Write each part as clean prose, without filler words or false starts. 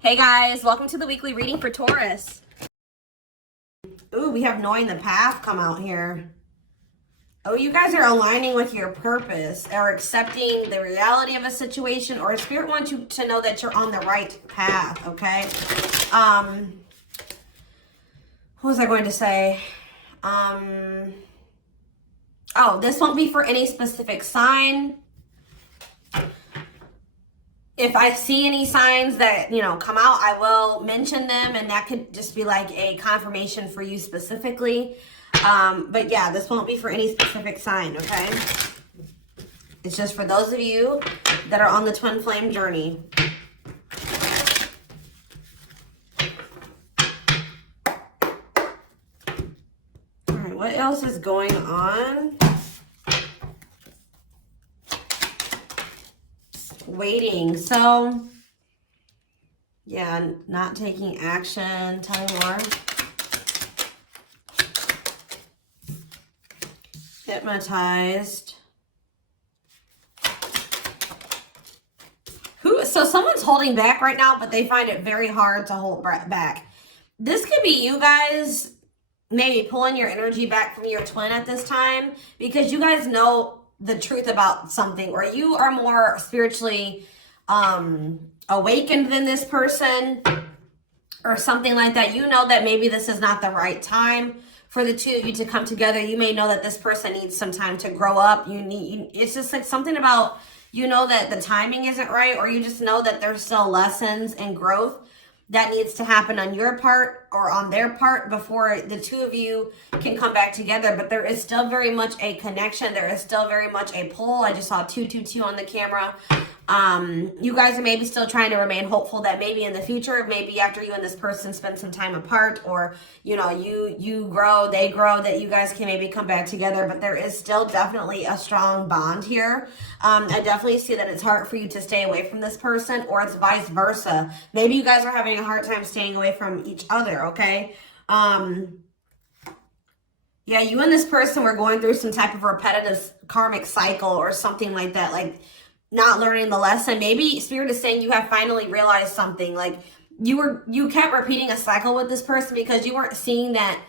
Hey guys, welcome to the weekly reading for Taurus. Ooh, we have knowing the path come out here. Oh, you guys are aligning with your purpose or accepting the reality of a situation, or Spirit wants you to know that you're on the right path, okay? What was I going to say? Oh, this won't be for any specific sign. If I see any signs that, come out, I will mention them, and that could just be like a confirmation for you specifically. But yeah, this won't be for any specific sign, okay? It's just for those of you that are on the twin flame journey. All right, what else is going on? Waiting. So, yeah, not taking action. Tell me more. Hypnotized. So someone's holding back right now, but they find it very hard to hold back. This could be you guys maybe pulling your energy back from your twin at this time, because you guys know the truth about something, or you are more spiritually awakened than this person or something like that. You know that maybe this is not the right time for the two of you to come together. You may know that this person needs some time to grow up. It's just like something about, that the timing isn't right, or you just know that there's still lessons and growth that needs to happen on your part or on their part before the two of you can come back together. But there is still very much a connection. There is still very much a pull. I just saw 222 on the camera. You guys are maybe still trying to remain hopeful that maybe in the future, maybe after you and this person spend some time apart, or, you grow, they grow, that you guys can maybe come back together. But there is still definitely a strong bond here. I definitely see that it's hard for you to stay away from this person, or it's vice versa. Maybe you guys are having a hard time staying away from each other, okay? Yeah, you and this person were going through some type of repetitive karmic cycle or something like that, like not learning the lesson. Maybe Spirit is saying you have finally realized something. Like you kept repeating a cycle with this person because you weren't seeing that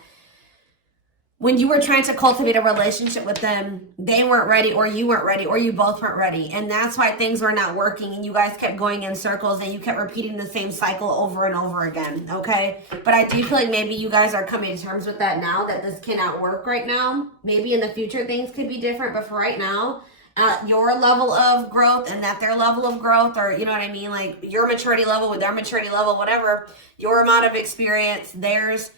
when you were trying to cultivate a relationship with them, they weren't ready, or you weren't ready, or you both weren't ready. And that's why things were not working, and you guys kept going in circles, and you kept repeating the same cycle over and over again, okay? But I do feel like maybe you guys are coming to terms with that now, that this cannot work right now. Maybe in the future things could be different, but for right now, your level of growth and that their level of growth, or you know what I mean, like your maturity level with their maturity level, whatever, your amount of experience, theirs,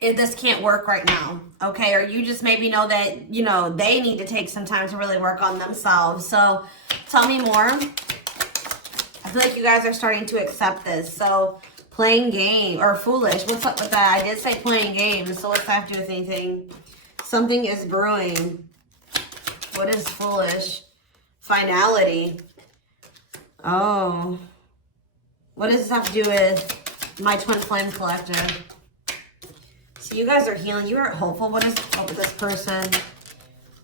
this can't work right now, okay? Or you just maybe know that, they need to take some time to really work on themselves. So tell me more. I feel like you guys are starting to accept this. So playing game, or foolish, what's up with that? I did say playing games, so what's that have to do with anything? Something is brewing. What is foolish? Finality. Oh. What does this have to do with my twin flame collective? So you guys are healing. You are hopeful. What is up with this person?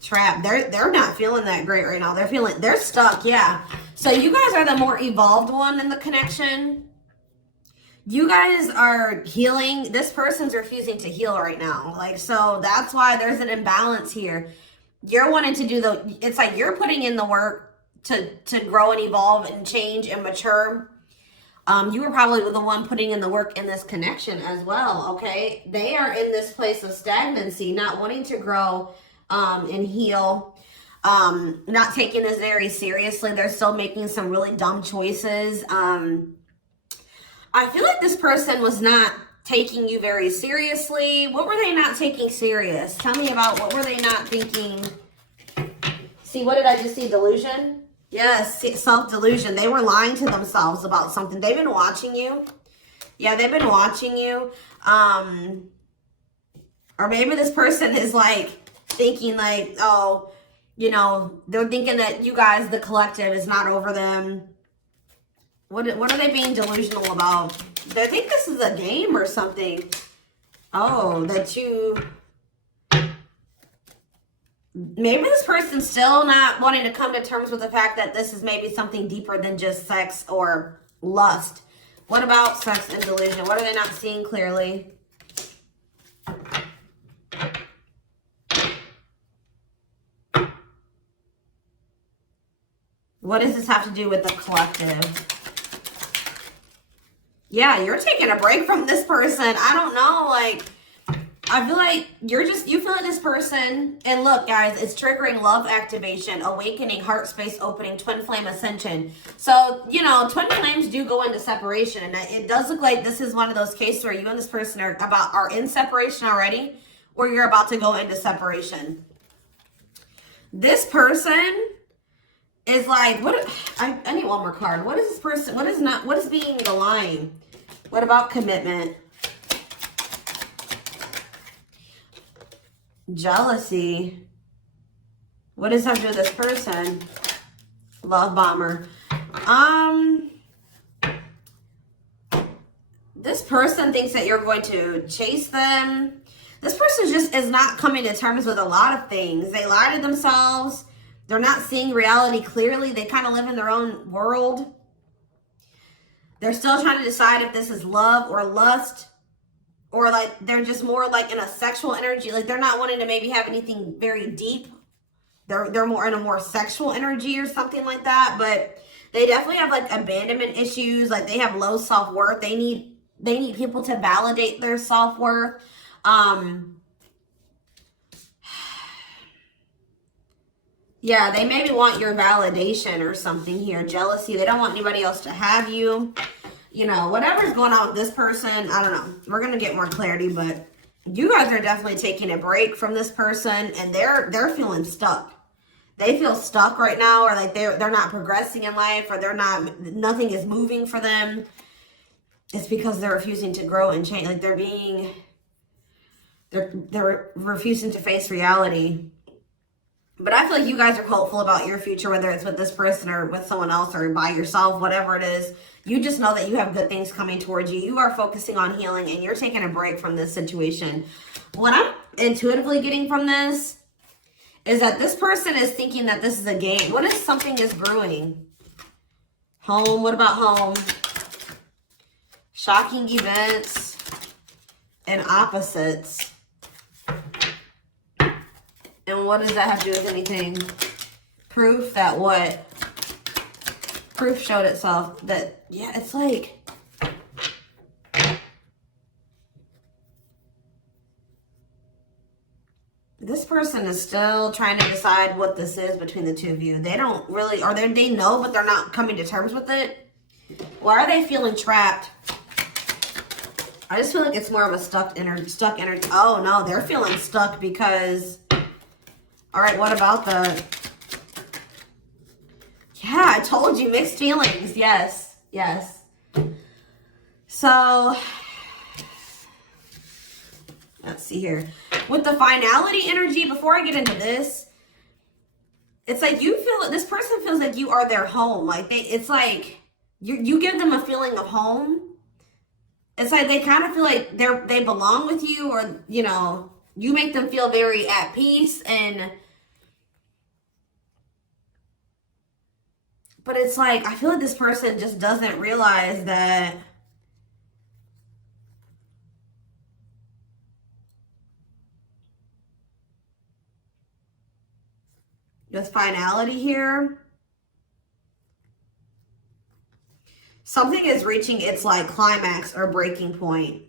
Trapped. They're not feeling that great right now. They're stuck, yeah. So you guys are the more evolved one in the connection. You guys are healing. This person's refusing to heal right now. So that's why there's an imbalance here. You're wanting to do it's like you're putting in the work to grow and evolve and change and mature. You were probably the one putting in the work in this connection as well, okay? They are in this place of stagnancy, not wanting to grow and heal, not taking this very seriously. They're still making some really dumb choices. I feel like this person was not taking you very seriously. What were they not taking serious? Tell me about what were they not thinking? See, what did I just see? Delusion? Yes, self-delusion. They were lying to themselves about something. They've been watching you. Yeah, they've been watching you. Or maybe this person is thinking oh, they're thinking that you guys, the collective, is not over them. What are they being delusional about? They think this is a game or something. Oh, that you... Maybe this person's still not wanting to come to terms with the fact that this is maybe something deeper than just sex or lust. What about sex and delusion? What are they not seeing clearly? What does this have to do with the collective? Yeah, you're taking a break from this person. I don't know, like, I feel like you feel like this person, and look, guys, it's triggering love activation, awakening, heart space opening, twin flame ascension. So, you know, twin flames do go into separation, and it does look like this is one of those cases where you and this person are in separation already, or you're about to go into separation. This person is like, I need one more card. What is this person, what is being the line? What about commitment? Jealousy. What does that have to do with this person? Love bomber. This person thinks that you're going to chase them. This person just is not coming to terms with a lot of things. They lie to themselves. They're not seeing reality clearly. They kind of live in their own world. They're still trying to decide if this is love or lust. Or like they're just more like in a sexual energy. Like they're not wanting to maybe have anything very deep. They're more in a more sexual energy or something like that. But they definitely have like abandonment issues. Like they have low self-worth. They need people to validate their self-worth. Yeah, they maybe want your validation or something here. Jealousy. They don't want anybody else to have you. You know, whatever's going on with this person, I don't know. We're going to get more clarity, but you guys are definitely taking a break from this person, and they're feeling stuck. They feel stuck right now, or like they're not progressing in life, or nothing is moving for them. It's because they're refusing to grow and change. Like they're refusing to face reality. But I feel like you guys are hopeful about your future, whether it's with this person or with someone else or by yourself, whatever it is. You just know that you have good things coming towards you. You are focusing on healing and you're taking a break from this situation. What I'm intuitively getting from this is that this person is thinking that this is a game. What if something is brewing? Home. What about home? Shocking events and opposites. And what does that have to do with anything? Proof that what? Proof showed itself that, yeah, it's like, this person is still trying to decide what this is between the two of you. They don't really, or they know, but they're not coming to terms with it. Why are they feeling trapped? I just feel like it's more of a stuck energy. Oh no, they're feeling stuck because, all right, what about the, yeah, I told you, mixed feelings. Yes, yes. So, let's see here. With the finality energy, before I get into this, it's like you feel, this person feels like you are their home. Like it's like you give them a feeling of home. It's like they kind of feel like they belong with you, or, you know, you make them feel very at peace. But it's like, I feel like this person just doesn't realize that this finality here, something is reaching its like climax or breaking point.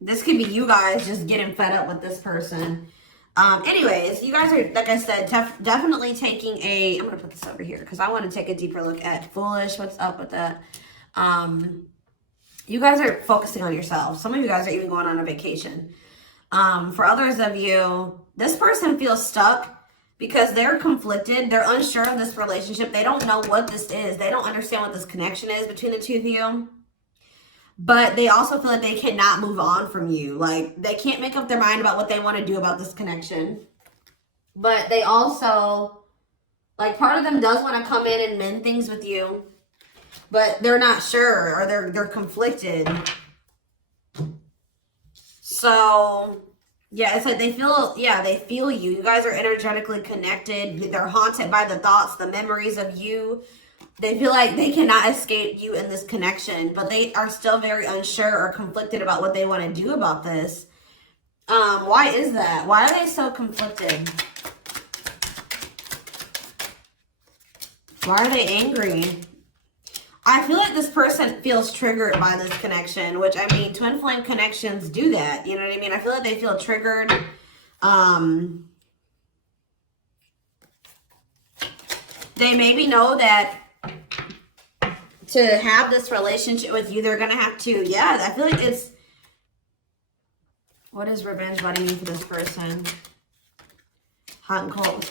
This could be you guys just getting fed up with this person. Anyways, you guys are, like I said, definitely taking I'm going to put this over here because I want to take a deeper look at foolish. What's up with that? You guys are focusing on yourself. Some of you guys are even going on a vacation. For others of you, this person feels stuck because they're conflicted. They're unsure of this relationship. They don't know what this is. They don't understand what this connection is between the two of you. But they also feel like they cannot move on from you. Like, they can't make up their mind about what they want to do about this connection. But they also, like, part of them does want to come in and mend things with you. But they're not sure, or they're conflicted. So, yeah, it's like they feel you. You guys are energetically connected. They're haunted by the thoughts, the memories of you They feel like they cannot escape you in this connection, but they are still very unsure or conflicted about what they want to do about this. Why is that? Why are they so conflicted? Why are they angry? I feel like this person feels triggered by this connection, which, I mean, twin flame connections do that. You know what I mean? I feel like they feel triggered. They maybe know that to have this relationship with you, they're going to have to, yeah, I feel like it's, what does revenge body mean for this person? Hot and cold.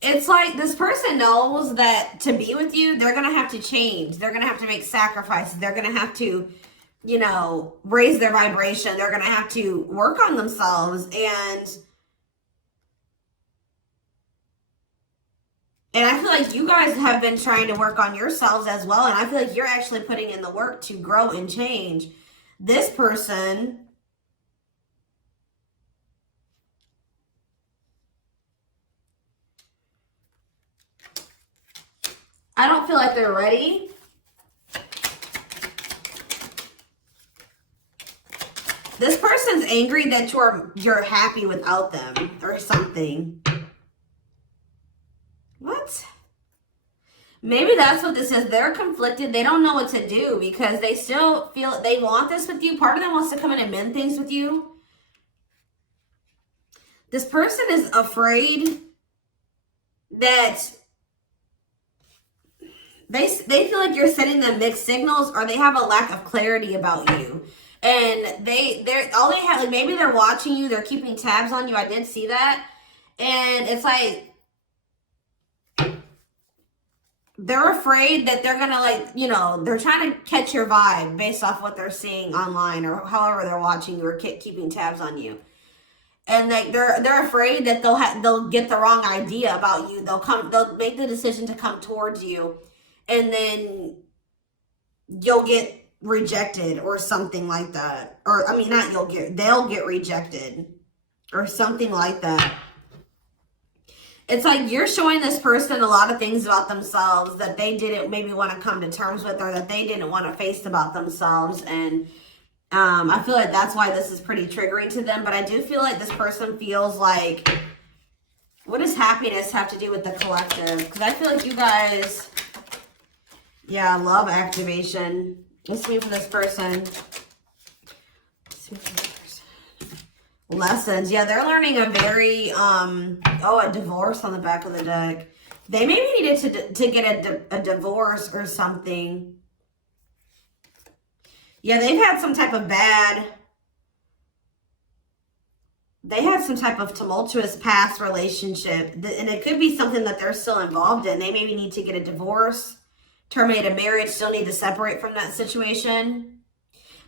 It's like this person knows that to be with you, they're going to have to change. They're going to have to make sacrifices. They're going to have to, you know, raise their vibration. They're going to have to work on themselves. And I feel like you guys have been trying to work on yourselves as well. And I feel like you're actually putting in the work to grow and change. This person, I don't feel like they're ready. This person's angry that you're happy without them or something. What? Maybe that's what this is. They're conflicted. They don't know what to do because they still feel they want this with you. Part of them wants to come in and mend things with you. This person is afraid that they feel like you're sending them mixed signals, or they have a lack of clarity about you. And they're all they have, like, maybe they're watching you, they're keeping tabs on you. I did see that. And it's like they're afraid that they're gonna, like, you know, they're trying to catch your vibe based off what they're seeing online or however they're watching you or keeping tabs on you. And like they're afraid that they'll get the wrong idea about you. They'll make the decision to come towards you, and then you'll get rejected or something like that. Or, I mean, they'll get rejected or something like that. It's like you're showing this person a lot of things about themselves that they didn't maybe want to come to terms with, or that they didn't want to face about themselves. And I feel like that's why this is pretty triggering to them. But I do feel like this person feels like, what does happiness have to do with the collective? Because I feel like you guys, yeah, love activation. Let's see for this person. Lessons. Yeah, they're learning a very, a divorce on the back of the deck. They maybe needed to get a divorce or something. Yeah, they've had some type of they had some type of tumultuous past relationship. And it could be something that they're still involved in. They maybe need to get a divorce, terminate a marriage, still need to separate from that situation.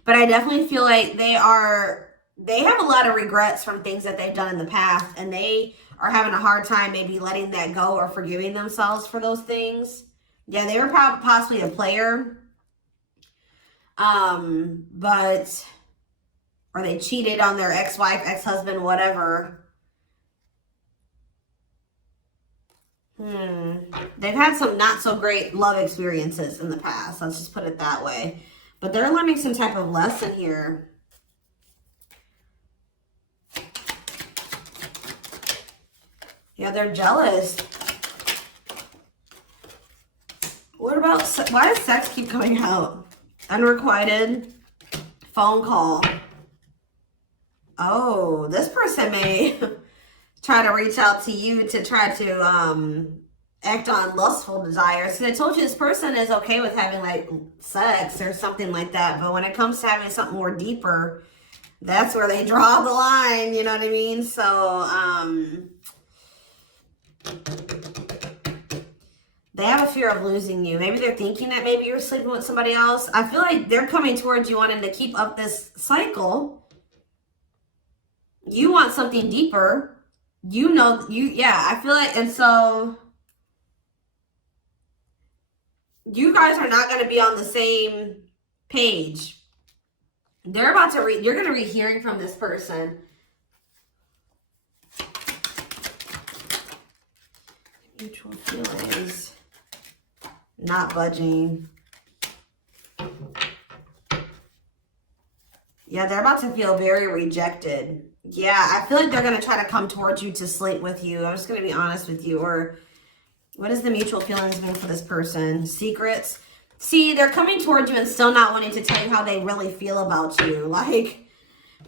But I definitely feel like they have a lot of regrets from things that they've done in the past, and they are having a hard time maybe letting that go or forgiving themselves for those things. Yeah, they were possibly a player. Or they cheated on their ex-wife, ex-husband, whatever. They've had some not so great love experiences in the past. Let's just put it that way. But they're learning some type of lesson here. Yeah, they're jealous. What about, why does sex keep coming out? Unrequited phone call. Oh, this person may try to reach out to you to try to act on lustful desires. So I told you this person is okay with having like sex or something like that. But when it comes to having something more deeper, that's where they draw the line. You know what I mean? So, they have a fear of losing you. Maybe they're thinking that maybe you're sleeping with somebody else. I feel like they're coming towards you wanting to keep up this cycle. You want something deeper. You know, I feel like, and so you guys are not going to be on the same page. They're about to you're going to be hearing from this person. Mutual feelings. Not budging. Yeah, they're about to feel very rejected. Yeah, I feel like they're going to try to come towards you to sleep with you. I'm just going to be honest with you. Or what is the mutual feelings mean for this person? Secrets. See, they're coming towards you and still not wanting to tell you how they really feel about you. Like,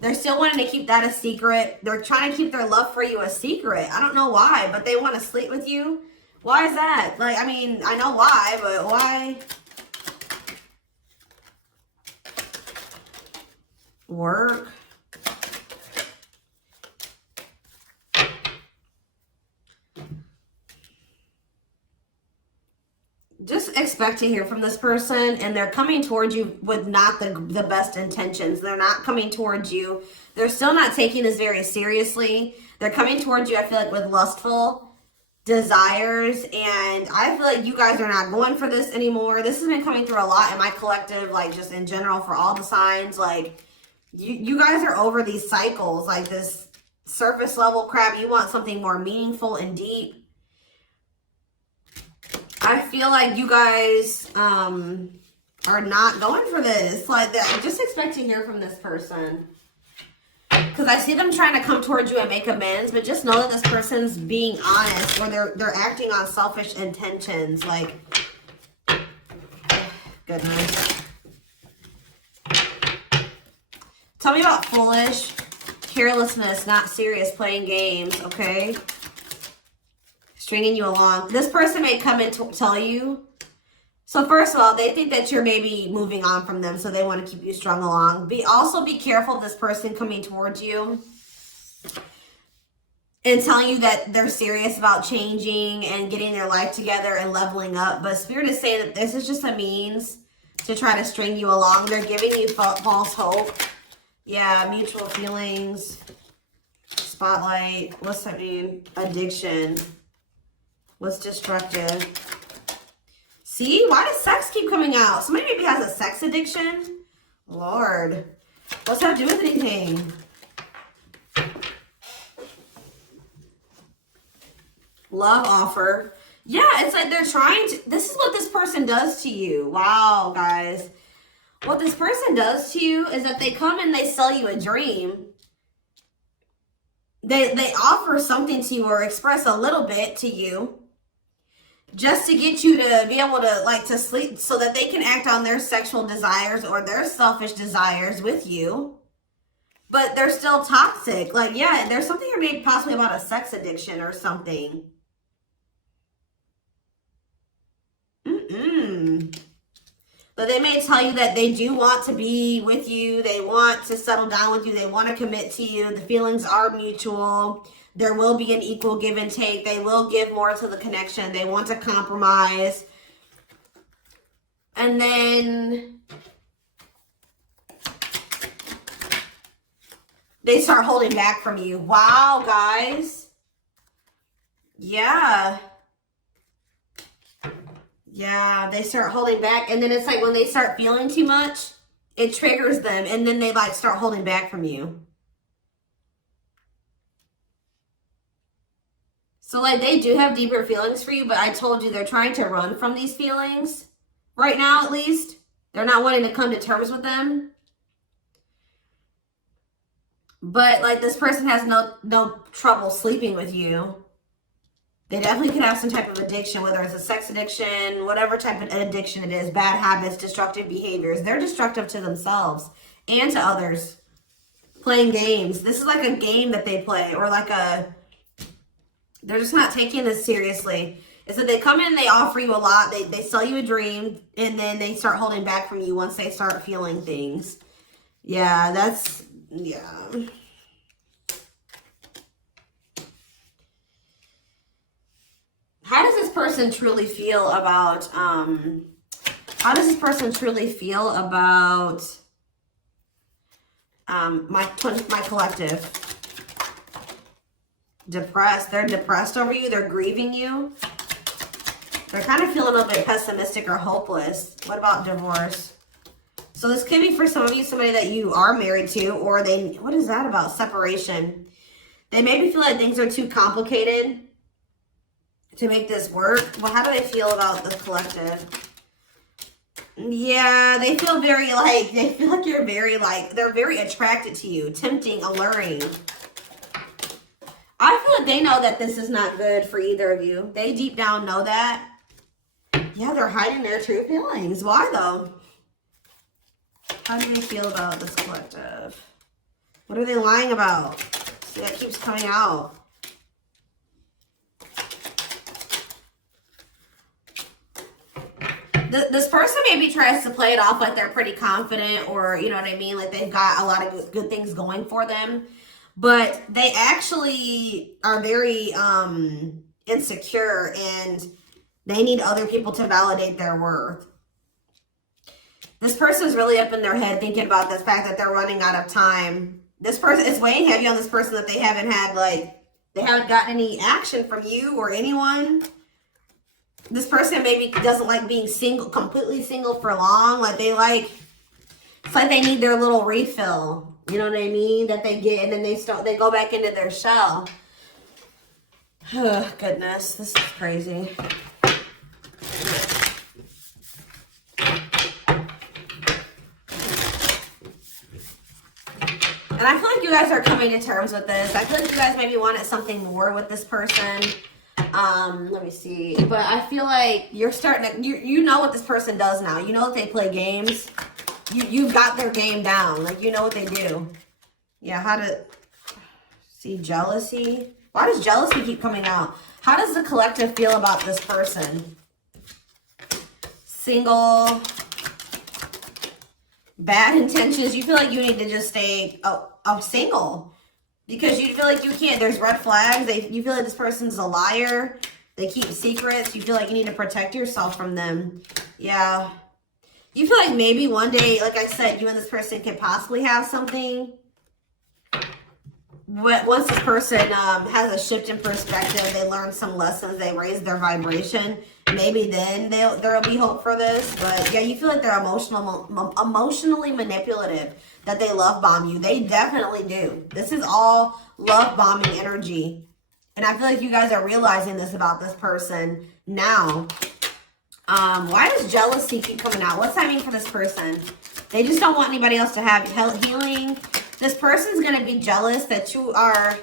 they're still wanting to keep that a secret. They're trying to keep their love for you a secret. I don't know why, but they want to sleep with you. Why is that? Like, I mean, I know why, but why? Work. Just expect to hear from this person, and they're coming towards you with not the best intentions. They're not coming towards you. They're still not taking this very seriously. They're coming towards you, I feel like, with lustful desires, and I feel like you guys are not going for this anymore. This has been coming through a lot in my collective, like just in general for all the signs. Like you guys are over these cycles, like this surface level crap. You want something more meaningful and deep. I feel like you guys are not going for this. Like that. Just expect to hear from this person. Because I see them trying to come towards you and make amends, but just know that this person's being honest, or they're acting on selfish intentions. Like, goodness. Tell me about foolish, carelessness, not serious, playing games, okay? Stringing you along. This person may come and tell you. So first of all, they think that you're maybe moving on from them, so they want to keep you strung along. Also be careful of this person coming towards you and telling you that they're serious about changing and getting their life together and leveling up. But Spirit is saying that this is just a means to try to string you along. They're giving you false hope. Yeah, mutual feelings. Spotlight. What's that mean? Addiction. What's destructive? See, why does sex keep coming out? Somebody maybe has a sex addiction. Lord, what's that do with anything? Love offer. Yeah, it's like they're trying to, this is what this person does to you. Wow, guys. What this person does to you is that they come and they sell you a dream. They offer something to you or express a little bit to you, just to get you to be able to, like, to sleep so that they can act on their sexual desires or their selfish desires with you. But they're still toxic. Like, yeah, there's something here maybe possibly about a sex addiction or something. But they may tell you that they do want to be with you. They want to settle down with you. They want to commit to you. The feelings are mutual. There will be an equal give and take. They will give more to the connection. They want to compromise. And then they start holding back from you. Wow, guys. Yeah. Yeah, they start holding back. And then it's like when they start feeling too much, it triggers them. And then they like start holding back from you. So like they do have deeper feelings for you, but I told you they're trying to run from these feelings. Right now, at least. They're not wanting to come to terms with them. But like this person has no trouble sleeping with you. They definitely could have some type of addiction, whether it's a sex addiction, whatever type of addiction it is, bad habits, destructive behaviors. They're destructive to themselves and to others. Playing games. This is like a game that they play, or like they're just not taking this seriously. It's that they come in and they offer you a lot. They sell you a dream, and then they start holding back from you once they start feeling things. Yeah, yeah. How does this person truly feel about, my collective? Depressed. They're depressed over you. They're grieving you. They're kind of feeling a little bit pessimistic or hopeless. What about divorce? So this could be for some of you, somebody that you are married to, or what is that about? Separation. They maybe feel like things are too complicated to make this work. Well, how do they feel about the collective? Yeah, they feel very like, they feel like you're very like, they're very attracted to you, tempting, alluring. I feel like they know that this is not good for either of you. They deep down know that. Yeah, they're hiding their true feelings. Why though? How do they feel about this collective? What are they lying about? See, that keeps coming out. This person maybe tries to play it off like they're pretty confident, or you know what I mean, like they've got a lot of good things going for them, but they actually are very insecure, and they need other people to validate their worth. This person's really up in their head thinking about the fact that they're running out of time. This person, it's weighing heavy on this person that they haven't had, like, they haven't gotten any action from you or anyone. This person maybe doesn't like being single, completely single for long. Like they like, it's like they need their little refill. You know what I mean? That they get, and then they go back into their shell. Oh, goodness, this is crazy. And I feel like you guys are coming to terms with this. I feel like you guys maybe wanted something more with this person. Let me see. But I feel like you're starting to, you know what this person does now. You know that they play games. You've got their game down. Like, you know what they do. Yeah, how to see jealousy. Why does jealousy keep coming out? How does the collective feel about this person? Single. Bad intentions. You feel like you need to just stay single. Because you feel like you can't, there's red flags. You feel like this person's a liar. They keep secrets. You feel like you need to protect yourself from them. Yeah. You feel like maybe one day, like I said, you and this person could possibly have something. But once this person has a shift in perspective, they learn some lessons, they raise their vibration, maybe then there'll be hope for this. But yeah, you feel like they're emotionally manipulative, that they love bomb you. They definitely do. This is all love bombing energy. And I feel like you guys are realizing this about this person now. Why does jealousy keep coming out? What's that mean for this person? They just don't want anybody else to have healing. This person's going to be jealous that you are,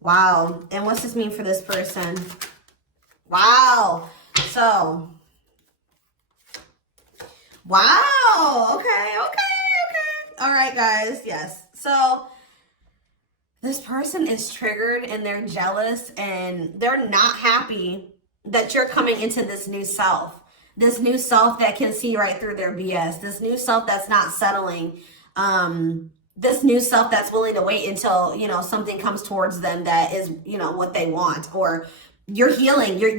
wow. And what's this mean for this person? Wow. So, wow. Okay. All right, guys. Yes. So, this person is triggered and they're jealous and they're not happy that you're coming into this new self. This new self that can see right through their BS. This new self that's not settling. This new self that's willing to wait until, you know, something comes towards them that is, you know, what they want. Or you're healing, you're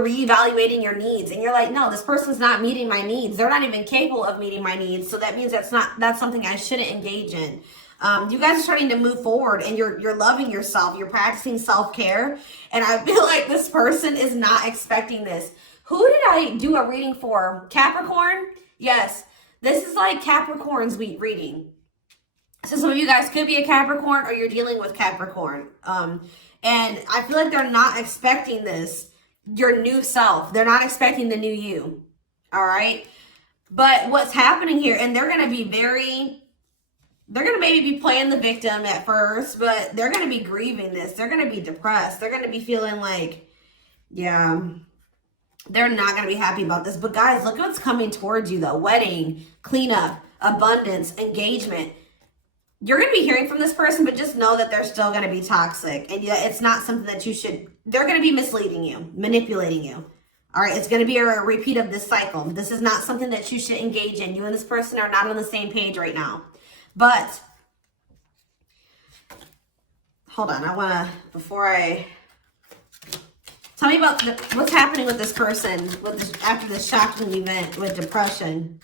reevaluating your needs, and you're like, no, this person's not meeting my needs. They're not even capable of meeting my needs. So that means that's something I shouldn't engage in. You guys are starting to move forward, and you're loving yourself. You're practicing self-care. And I feel like this person is not expecting this. Who did I do a reading for? Capricorn? Yes. This is like Capricorn's reading. So some of you guys could be a Capricorn, or you're dealing with Capricorn. And I feel like they're not expecting this, your new self. They're not expecting the new you. All right. But what's happening here, and they're going to be they're going to maybe be playing the victim at first, but they're going to be grieving this. They're going to be depressed. They're going to be feeling like, yeah, they're not going to be happy about this. But guys, look what's coming towards you though. Wedding, cleanup, abundance, engagement. You're going to be hearing from this person, but just know that they're still going to be toxic. And yeah, it's not something that you should, they're going to be misleading you, manipulating you. All right, it's going to be a repeat of this cycle. This is not something that you should engage in. You and this person are not on the same page right now. But, hold on, I want to, before I, tell me about what's happening with this person with this, after this shocking event with depression.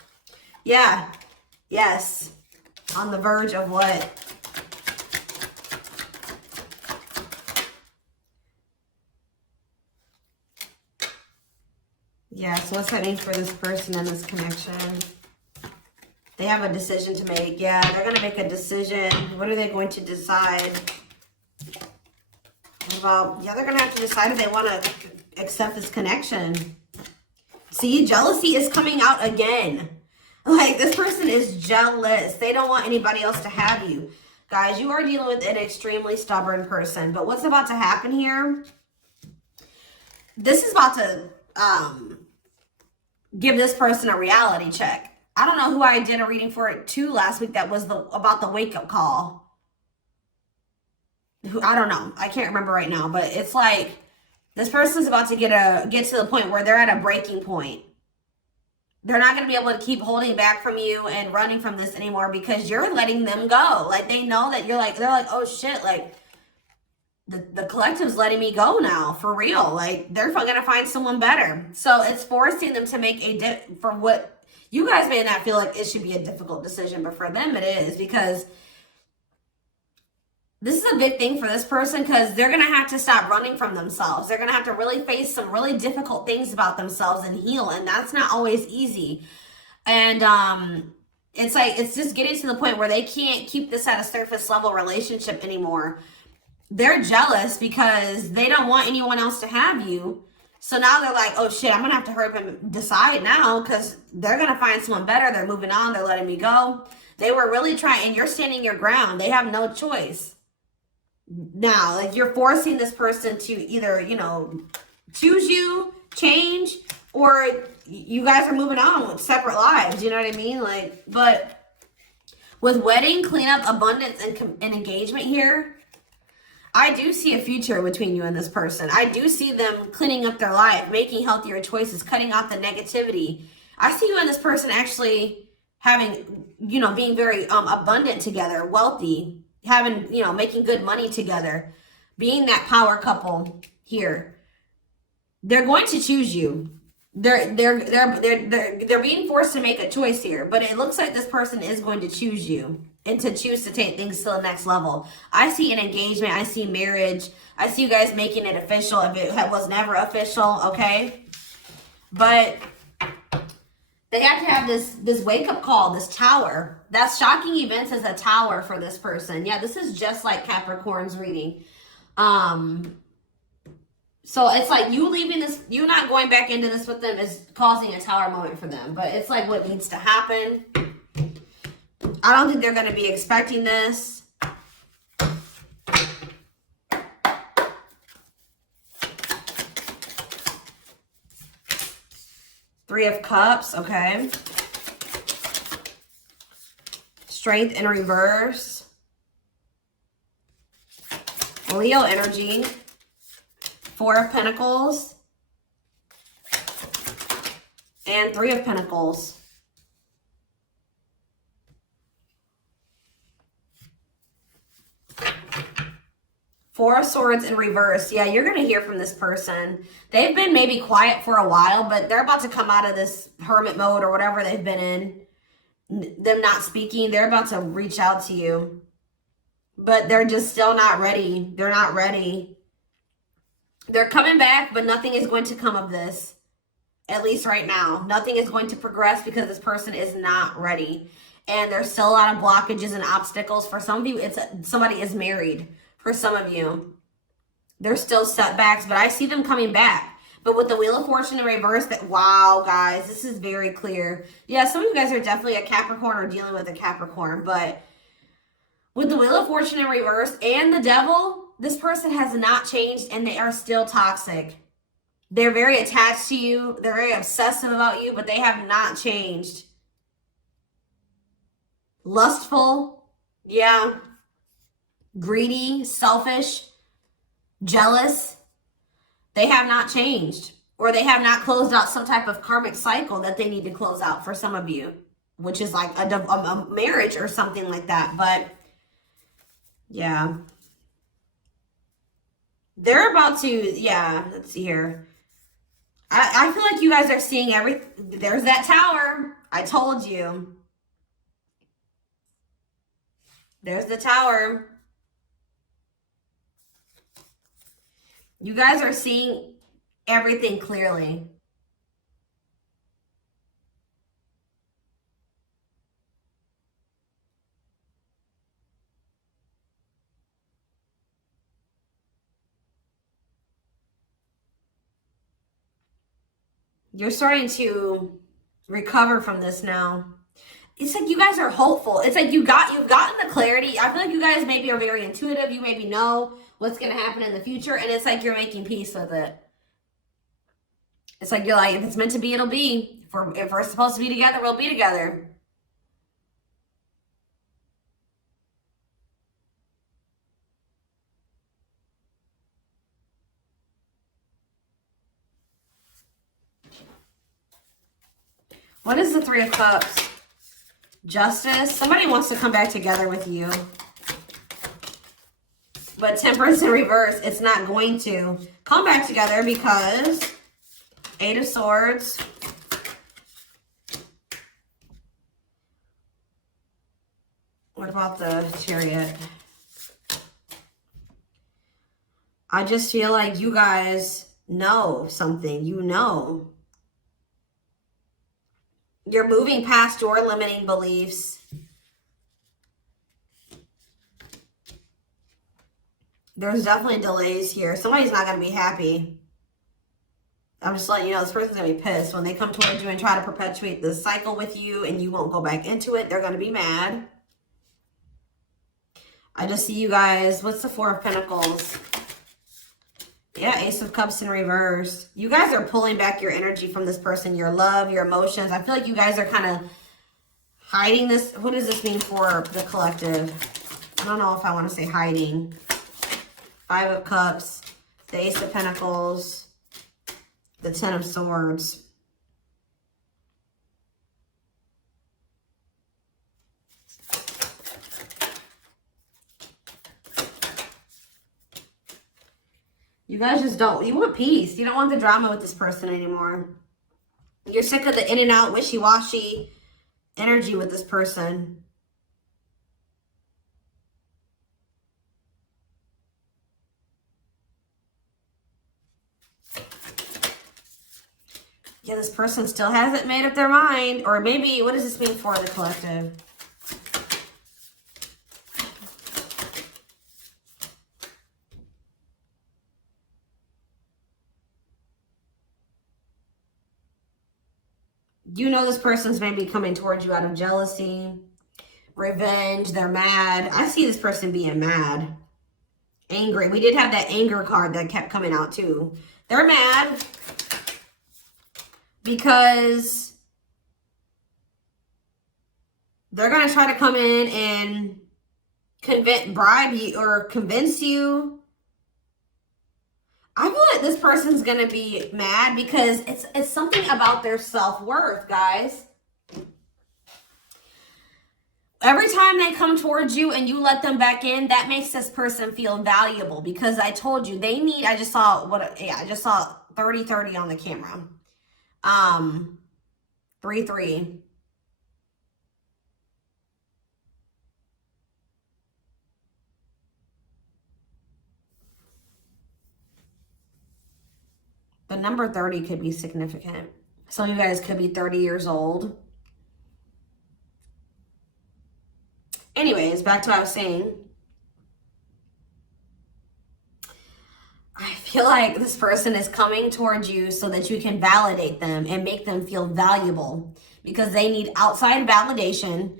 Yeah, yes. On the verge of what? Yeah, so what's that mean for this person and this connection? They have a decision to make. Yeah, they're going to make a decision. What are they going to decide? What about, yeah, they're going to have to decide if they want to accept this connection. See, jealousy is coming out again. Like, this person is jealous. They don't want anybody else to have you. Guys, you are dealing with an extremely stubborn person. But what's about to happen here? This is about to give this person a reality check. I don't know who I did a reading for it too last week that was about the wake-up call. I don't know. I can't remember right now. But it's like this person's about to get to the point where they're at a breaking point. They're not going to be able to keep holding back from you and running from this anymore because you're letting them go. Like, they know that you're like, they're like, oh shit, like, the collective's letting me go now, for real. Like, they're going to find someone better. So it's forcing them to make for what you guys may not feel like it should be a difficult decision, but for them it is, because this is a big thing for this person, because they're going to have to stop running from themselves. They're going to have to really face some really difficult things about themselves and heal. And that's not always easy. And it's like, it's just getting to the point where they can't keep this at a surface level relationship anymore. They're jealous because they don't want anyone else to have you. So now they're like, oh shit, I'm going to have to hurry up and decide now, because they're going to find someone better. They're moving on. They're letting me go. They were really trying, and you're standing your ground. They have no choice. Now, like, you're forcing this person to either, you know, choose you, change, or you guys are moving on with separate lives. You know what I mean? Like, but with wedding, cleanup, abundance, and engagement here, I do see a future between you and this person. I do see them cleaning up their life, making healthier choices, cutting out the negativity. I see you and this person actually having, you know, being very abundant together, wealthy, having, you know, making good money together, being that power couple here. They're going to choose you. They're being forced to make a choice here, but it looks like this person is going to choose you and to choose to take things to the next level. I see an engagement. I see marriage. I see you guys making it official if it was never official, okay? But they have to have this wake-up call, this tower. That's shocking events as a tower for this person. Yeah, this is just like Capricorn's reading. So it's like you leaving this, you not going back into this with them is causing a tower moment for them. But it's like what needs to happen. I don't think they're going to be expecting this. Three of Cups, okay. Strength in reverse. Leo energy. Four of Pentacles. And Three of Pentacles. Four of Swords in reverse. Yeah, you're going to hear from this person. They've been maybe quiet for a while, but they're about to come out of this hermit mode or whatever they've been in. Them not speaking. They're about to reach out to you. But they're just still not ready. They're not ready. They're coming back, but nothing is going to come of this. At least right now. Nothing is going to progress because this person is not ready. And there's still a lot of blockages and obstacles. For some of you, somebody is married. For some of you, there's still setbacks, but I see them coming back. But with the Wheel of Fortune in reverse, wow, guys, this is very clear. Yeah, some of you guys are definitely a Capricorn or dealing with a Capricorn, but with the Wheel of Fortune in reverse and the Devil, this person has not changed and they are still toxic. They're very attached to you. They're very obsessive about you, but they have not changed. Lustful, yeah. Greedy, selfish, jealous. They have not changed, or they have not closed out some type of karmic cycle that they need to close out for some of you, which is like a marriage or something like that. But yeah, they're about to, yeah, let's see here. I feel like you guys are seeing everything. There's that tower. I told you. There's the tower. You guys are seeing everything clearly. You're starting to recover from this now. It's like you guys are hopeful. It's like you've gotten the clarity. I feel like you guys maybe are very intuitive. You maybe know what's going to happen in the future. And it's like you're making peace with it. It's like you're like, if it's meant to be, it'll be. If we're supposed to be together, we'll be together. What is the Three of Cups? Justice. Somebody wants to come back together with you. But Temperance in reverse, it's not going to come back together because Eight of Swords. What about the Chariot? I just feel like you guys know something. You know. You're moving past your limiting beliefs. There's definitely delays here. Somebody's not going to be happy. I'm just letting you know this person's going to be pissed. When they come towards you and try to perpetuate this cycle with you and you won't go back into it, they're going to be mad. I just see you guys. What's the Four of Pentacles? Yeah, Ace of Cups in reverse. You guys are pulling back your energy from this person, your love, your emotions. I feel like you guys are kind of hiding this. What does this mean for the collective? I don't know if I want to say hiding. Five of Cups, the Ace of Pentacles, the Ten of Swords. You guys just don't, you want peace. You don't want the drama with this person anymore. You're sick of the in and out, wishy-washy energy with this person. Yeah, this person still hasn't made up their mind. Or maybe, what does this mean for the collective? You know this person's maybe coming towards you out of jealousy, revenge. They're mad. I see this person being mad, angry. We did have that anger card that kept coming out too. They're mad because they're going to try to come in and bribe you or convince you. I feel like this person's going to be mad because it's something about their self-worth, guys. Every time they come towards you and you let them back in, that makes this person feel valuable because I told you they need, I just saw 30-30 on the camera. 3-3. The number 30 could be significant. Some of you guys could be 30 years old. Anyways, back to what I was saying. I feel like this person is coming towards you so that you can validate them and make them feel valuable because they need outside validation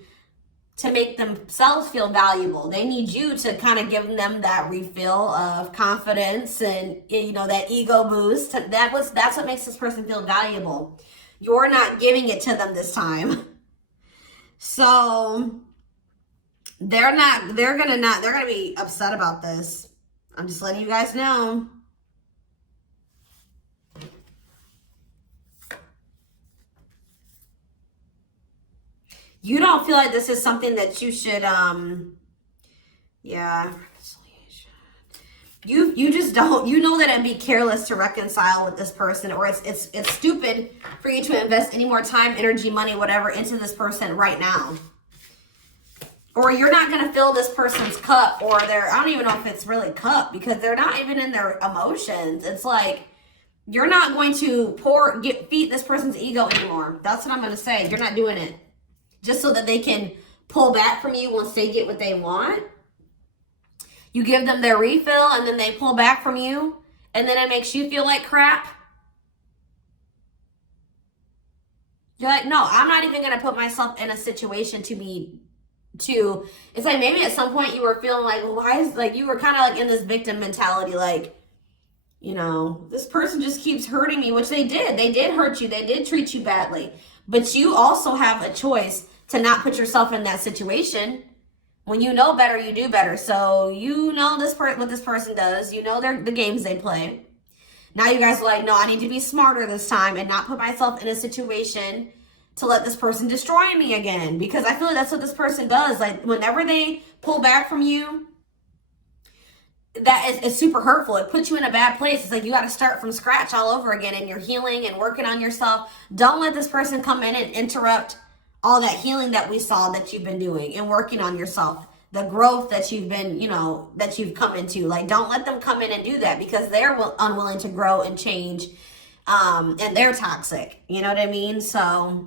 to make themselves feel valuable. They need you to kind of give them that refill of confidence and, you know, that ego boost. That's what makes this person feel valuable. You're not giving it to them this time. So they're gonna be upset about this. I'm just letting you guys know. You don't feel like this is something that you should, yeah. You just don't, you know that it'd be careless to reconcile with this person, or it's stupid for you to invest any more time, energy, money, whatever, into this person right now. Or you're not going to fill this person's cup, or I don't even know if it's really cup, because they're not even in their emotions. It's like, you're not going to feed this person's ego anymore. That's what I'm going to say. You're not doing it. Just so that they can pull back from you once they get what they want. You give them their refill and then they pull back from you. And then it makes you feel like crap. You're like, no, I'm not even going to put myself in a situation to, it's like maybe at some point you were feeling like, well, why is, like, you were kind of like in this victim mentality, like, you know, this person just keeps hurting me, which they did hurt you, they did treat you badly, but you also have a choice to not put yourself in that situation. When you know better, you do better. So you know what this person does, you know the games they play. Now you guys are like, no, I need to be smarter this time and not put myself in a situation to let this person destroy me again. Because I feel like that's what this person does. Like, whenever they pull back from you, that is super hurtful. It puts you in a bad place. It's like you got to start from scratch all over again, and you're healing and working on yourself. Don't let this person come in and interrupt all that healing that we saw that you've been doing and working on yourself. The growth that you've been, you know, that you've come into. Like, don't let them come in and do that, because they're unwilling to grow and change. And they're toxic. You know what I mean? So